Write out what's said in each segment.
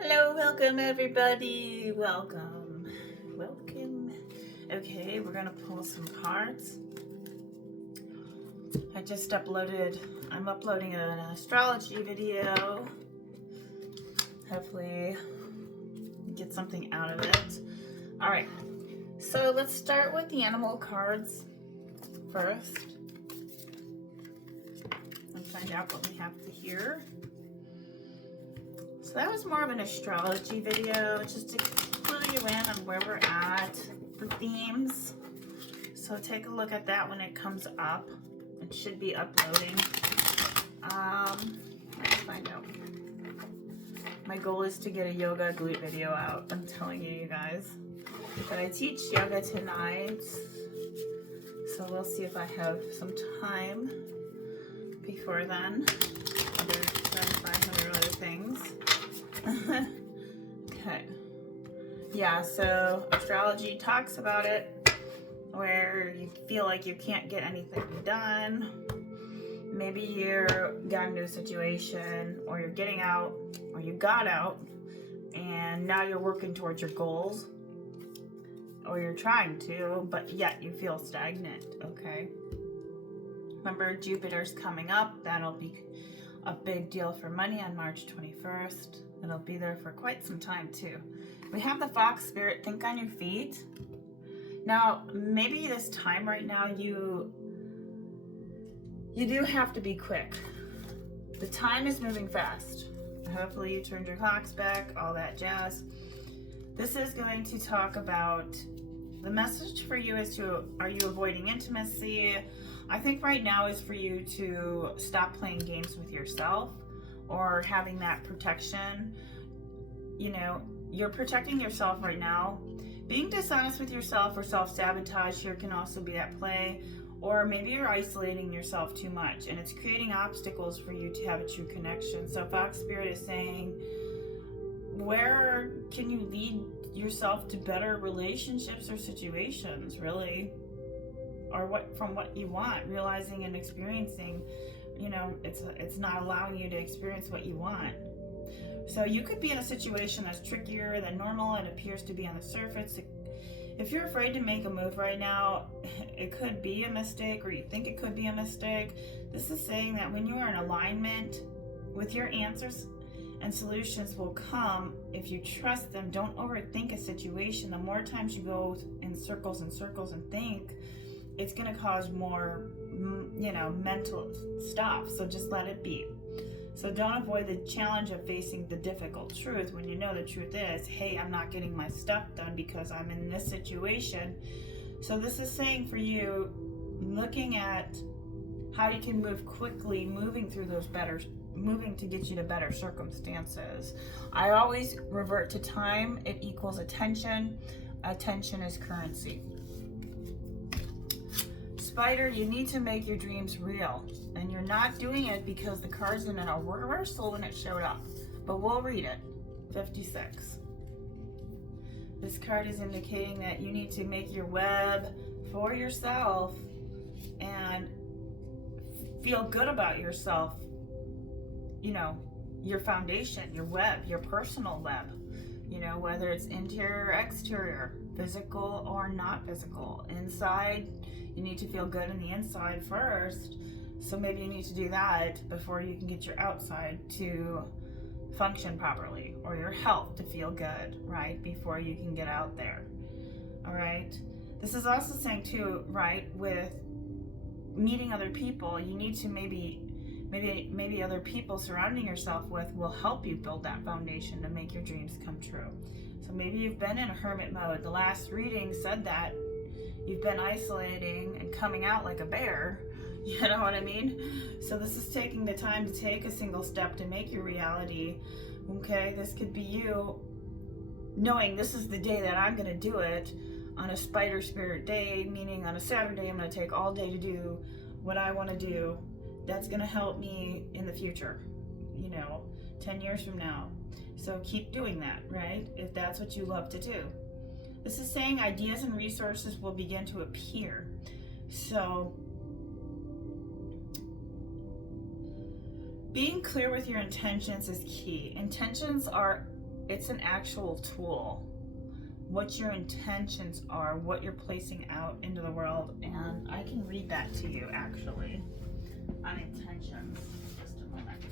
Hello, welcome everybody. Welcome. Okay, we're gonna pull some cards. I'm uploading an astrology video. Hopefully get something out of it. All right, so let's start with the animal cards first and find out what we have to hear. So that was more of an astrology video, just to clue you in on where we're at for themes. So take a look at that when it comes up. It should be uploading. Let's find out. My goal is to get a yoga glute video out. I'm telling you guys. But I teach yoga tonight. So we'll see if I have some time before then. Trying to find 100 other things. Okay. Yeah, so astrology talks about it where you feel like you can't get anything done. Maybe you're got into a situation, or you're getting out, or you got out, and now you're working towards your goals, or you're trying to, but yet you feel stagnant, okay? Remember, Jupiter's coming up. That'll be a big deal for money on March 21st. It'll be there for quite some time too. We have the Fox Spirit, think on your feet. Now, maybe this time right now, you do have to be quick. The time is moving fast. Hopefully you turned your clocks back, all that jazz. This is going to talk about, the message for you is are you avoiding intimacy? I think right now is for you to stop playing games with yourself or having that protection. You know, you're protecting yourself right now. Being dishonest with yourself or self-sabotage here can also be at play. Or maybe you're isolating yourself too much and it's creating obstacles for you to have a true connection. So Fox Spirit is saying, where can you lead yourself to better relationships or situations, really? Or from what you want, realizing and experiencing, you know, it's not allowing you to experience what you want. So you could be in a situation that's trickier than normal and appears to be on the surface. If you're afraid to make a move right now, it could be a mistake, or you think it could be a mistake. This is saying that when you are in alignment with your answers and solutions will come if you trust them. Don't overthink a situation. The more times you go in circles and circles and think, it's going to cause more, mental stuff. So just let it be. So don't avoid the challenge of facing the difficult truth when you know the truth is, hey, I'm not getting my stuff done because I'm in this situation. So this is saying for you, looking at how you can move quickly, moving to get you to better circumstances. I always revert to time. It equals attention. Attention is currency. Spider, you need to make your dreams real, and you're not doing it because the card's in a reversal when it showed up, but we'll read it. 56. This card is indicating that you need to make your web for yourself and feel good about yourself, your foundation, your web, your personal web, whether it's interior or exterior, physical or not physical. Inside, you need to feel good in the inside first. So maybe you need to do that before you can get your outside to function properly, or your health to feel good, right? Before you can get out there. All right. This is also saying too, right, with meeting other people, you need to maybe other people surrounding yourself with will help you build that foundation to make your dreams come true. So maybe you've been in a hermit mode. The last reading said that you've been isolating and coming out like a bear. You know what I mean? So this is taking the time to take a single step to make your reality. Okay, this could be you knowing this is the day that I'm going to do it on a Spider Spirit day, meaning on a Saturday I'm going to take all day to do what I want to do. That's going to help me in the future, 10 years from now. So keep doing that, right? If that's what you love to do. This is saying ideas and resources will begin to appear. So being clear with your intentions is key. Intentions are it's an actual tool. What your intentions are, what you're placing out into the world, and I can read that to you actually on intentions. Just a moment.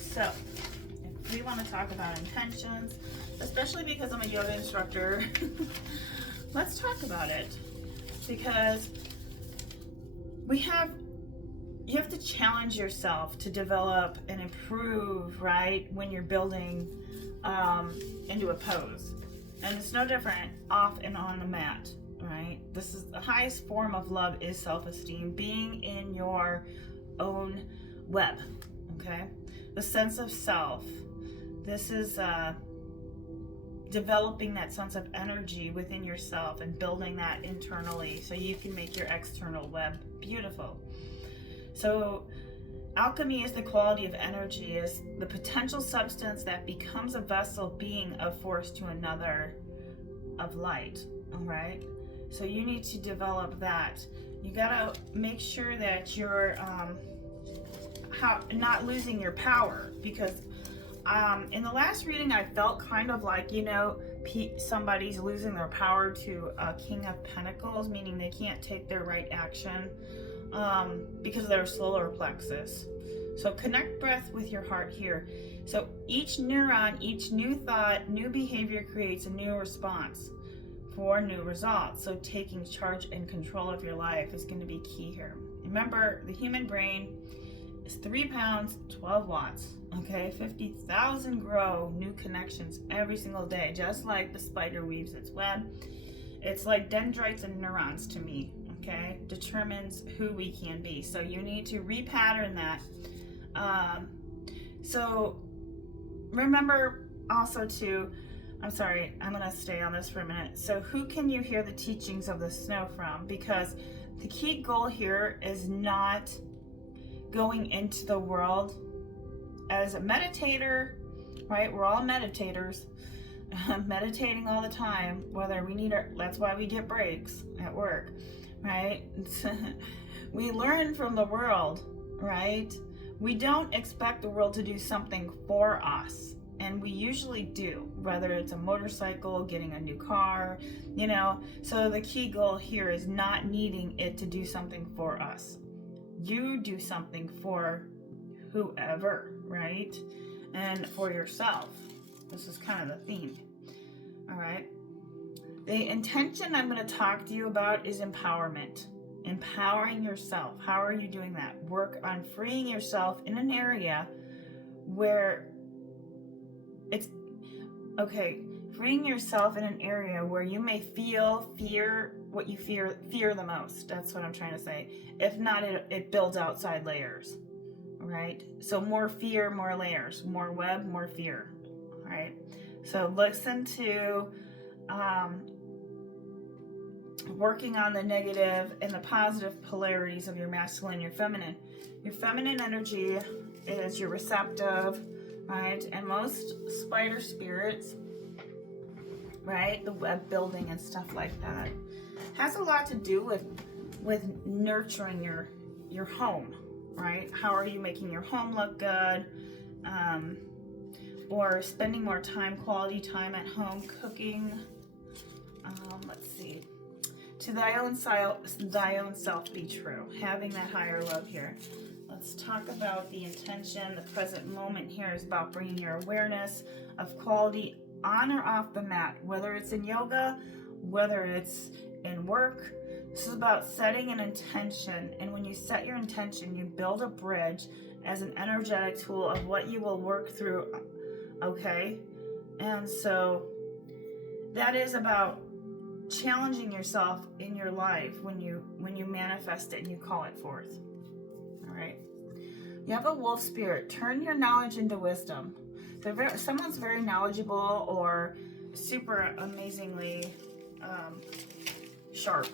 So, if we want to talk about intentions, especially because I'm a yoga instructor, let's talk about it. Because you have to challenge yourself to develop and improve, right, when you're building into a pose. And it's no different off and on the mat, right? This is the highest form of love, is self-esteem, being in your own web, okay? The sense of self. This is developing that sense of energy within yourself and building that internally so you can make your external web beautiful. So alchemy is the quality of energy, is the potential substance that becomes a vessel being of force to another of light, all right? So you need to develop that. You gotta make sure that you're not losing your power, because in the last reading I felt kind of like, you know, somebody's losing their power to a King of Pentacles, meaning they can't take their right action because of their solar plexus. So connect breath with your heart here. So each neuron, each new thought, new behavior creates a new response for new results. So taking charge and control of your life is going to be key here. Remember, the human brain is 3 pounds, 12 watts. Okay, 50,000 grow new connections every single day, just like the spider weaves its web. It's like dendrites and neurons to me. Okay, determines who we can be. So you need to repattern that. So remember also to, I'm sorry, I'm going to stay on this for a minute. So who can you hear the teachings of the snow from? Because the key goal here is not going into the world as a meditator, right? We're all meditators, meditating all the time, whether we need that's why we get breaks at work. Right? We learn from the world, right? We don't expect the world to do something for us, and we usually do, whether it's a motorcycle, getting a new car, you know. So the key goal here is not needing it to do something for us. You do something for whoever, right? And for yourself. This is kind of the theme. All right. The intention I'm going to talk to you about is empowerment. Empowering yourself. How are you doing that? Work on freeing yourself in an area where it's okay. Freeing yourself in an area where you may fear what you fear the most. That's what I'm trying to say. If not, it builds outside layers. All right. So more fear, more layers, more web, more fear. All right. So listen to working on the negative and the positive polarities of your masculine and your feminine. Your feminine energy is your receptive, right? And most spider spirits, right, the web building and stuff like that, has a lot to do with nurturing your home, right? How are you making your home look good? Or spending more time, quality time at home, cooking. Let's see. To thy own self be true. Having that higher love here. Let's talk about the intention. The present moment here is about bringing your awareness of quality on or off the mat, whether it's in yoga, whether it's in work. This is about setting an intention. And when you set your intention, you build a bridge as an energetic tool of what you will work through. Okay? And so that is about challenging yourself in your life when you manifest it and you call it forth. All right. You have a wolf spirit. Turn your knowledge into wisdom. Someone's very knowledgeable or super amazingly sharp.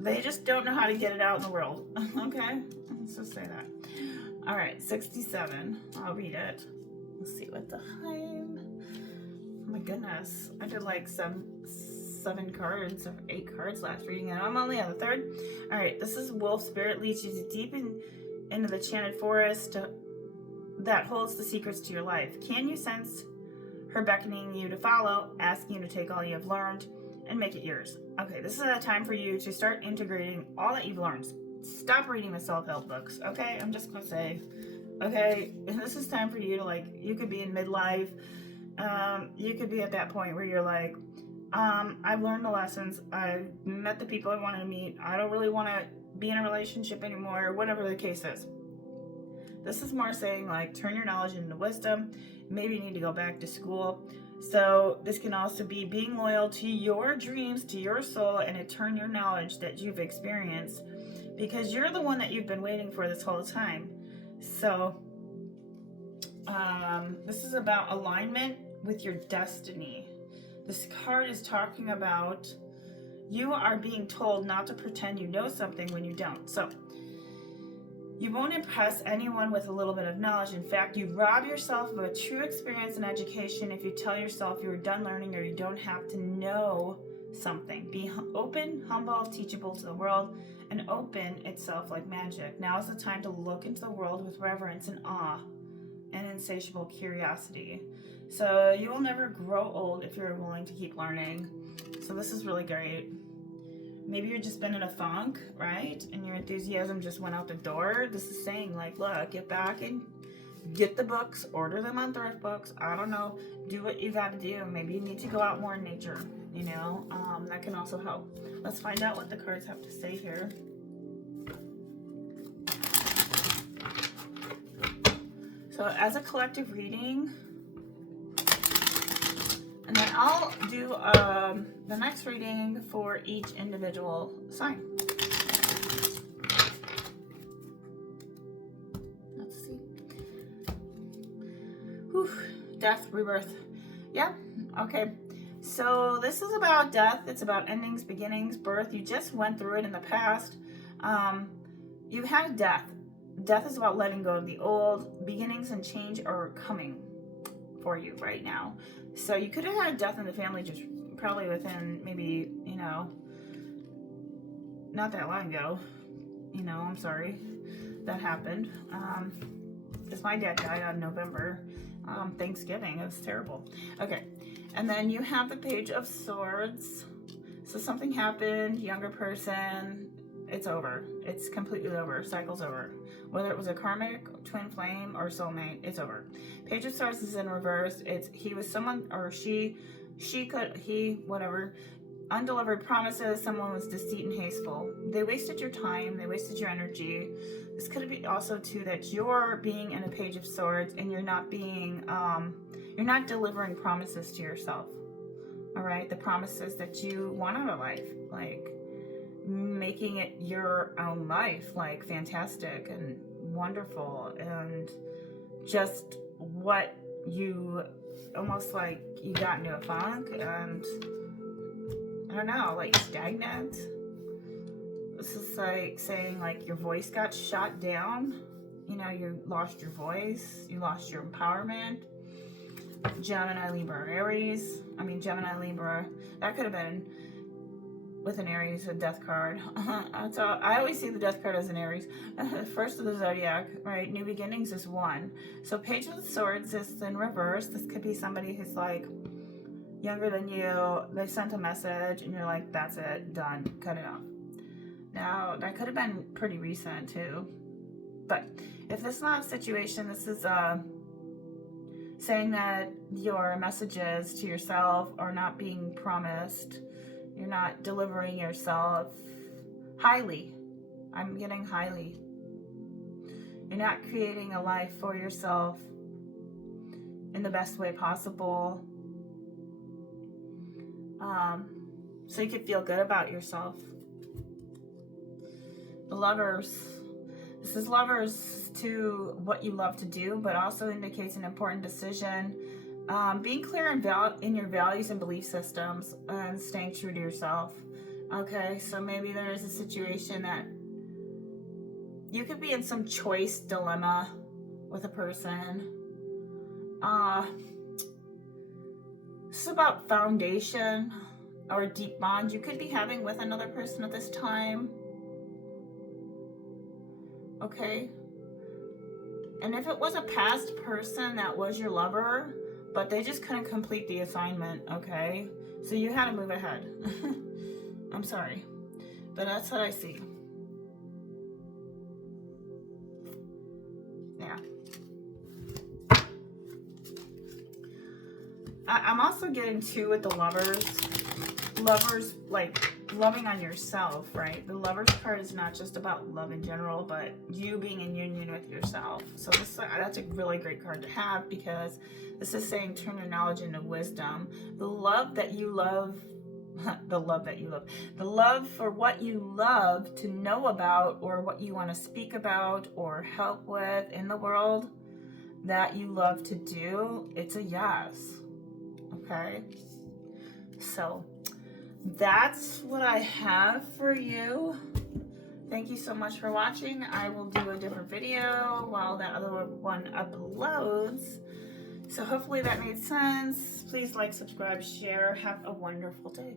They just don't know how to get it out in the world. Okay, let's just say that. All right, 67. I'll read it. Let's see what the time. Oh my goodness, I did like 7 cards or 8 cards last reading, and I'm only on the 3rd. All right, this is wolf spirit leads you into the enchanted forest that holds the secrets to your life. Can you sense her beckoning you to follow, asking you to take all you have learned and make it yours? Okay, this is a time for you to start integrating all that you've learned. Stop reading the self-help books, okay? I'm just gonna say, okay, this is time for you to, like, you could be in midlife. You could be at that point where you're like, I've learned the lessons. I've met the people I wanted to meet. I don't really want to be in a relationship anymore, whatever the case is. This is more saying, like, turn your knowledge into wisdom. Maybe you need to go back to school. So this can also be being loyal to your dreams, to your soul, and to turn your knowledge that you've experienced, because you're the one that you've been waiting for this whole time. So this is about alignment with your destiny. This card is talking about you are being told not to pretend you know something when you don't. So you won't impress anyone with a little bit of knowledge. In fact, you rob yourself of a true experience and education if you tell yourself you're done learning or you don't have to know something. Be open, humble, teachable to the world, and open itself like magic. Now is the time to look into the world with reverence and awe and insatiable curiosity. So you will never grow old if you're willing to keep learning. So this is really great. Maybe you've just been in a funk, right? And your enthusiasm just went out the door. This is saying, like, look, get back and get the books, order them on thrift books. I don't know, do what you got to do. Maybe you need to go out more in nature, you know, that can also help. Let's find out what the cards have to say here. So as a collective reading, and then I'll do the next reading for each individual sign. Let's see. Whew. Death, rebirth. Yeah, okay. So this is about death. It's about endings, beginnings, birth. You just went through it in the past. You had death. Death is about letting go of the old. Beginnings and change are coming for you right now. So you could have had death in the family just probably within maybe, you know, not that long ago. You know, I'm sorry that happened. Because my dad died on November, Thanksgiving. It was terrible. Okay. And then you have the Page of Swords. So something happened, younger person, it's over. It's completely over. Cycle's over. Whether it was a karmic, twin flame, or soulmate, it's over. Page of Swords is in reverse. It's he was someone, or he, whatever. Undelivered promises, someone was deceit and hasteful. They wasted your time, they wasted your energy. This could be also too that you're being in a Page of Swords and you're not being, you're not delivering promises to yourself. All right, the promises that you want out of life, like making it your own life, like fantastic and wonderful, and just what you almost like you got into a funk and I don't know, like stagnant. This is like saying like your voice got shot down, you know, you lost your voice, you lost your empowerment. Gemini, Libra, Aries. I mean, Gemini, Libra. That could have been with an Aries, a death card. So I always see the death card as an Aries. First of the zodiac, right? New beginnings is 1. So Page of Swords is in reverse. This could be somebody who's like younger than you. They sent a message and you're like, that's it, done, cut it off. Now, that could have been pretty recent too. But if this is not a situation, this is saying that your messages to yourself are not being promised. You're not delivering yourself highly. I'm getting highly. You're not creating a life for yourself in the best way possible. So you could feel good about yourself. The Lovers. This is Lovers to what you love to do, but also indicates an important decision. Being clear in your values and belief systems and staying true to yourself. Okay, so maybe there is a situation that you could be in some choice dilemma with a person. This is about foundation or a deep bond you could be having with another person at this time. Okay, And if it was a past person that was your lover, but they just couldn't complete the assignment, okay? So you had to move ahead. I'm sorry, but that's what I see. Yeah. I'm also getting too with the lovers, like loving on yourself, right? The lovers card is not just about love in general, but you being in union with yourself. So that's a really great card to have, because this is saying turn your knowledge into wisdom. The love that you love, the love that you love, the love for what you love to know about, or what you want to speak about or help with in the world that you love to do, it's a yes. Okay, so that's what I have for you. Thank you so much for watching. I will do a different video while that other one uploads. So hopefully that made sense. Please like, subscribe, share. Have a wonderful day.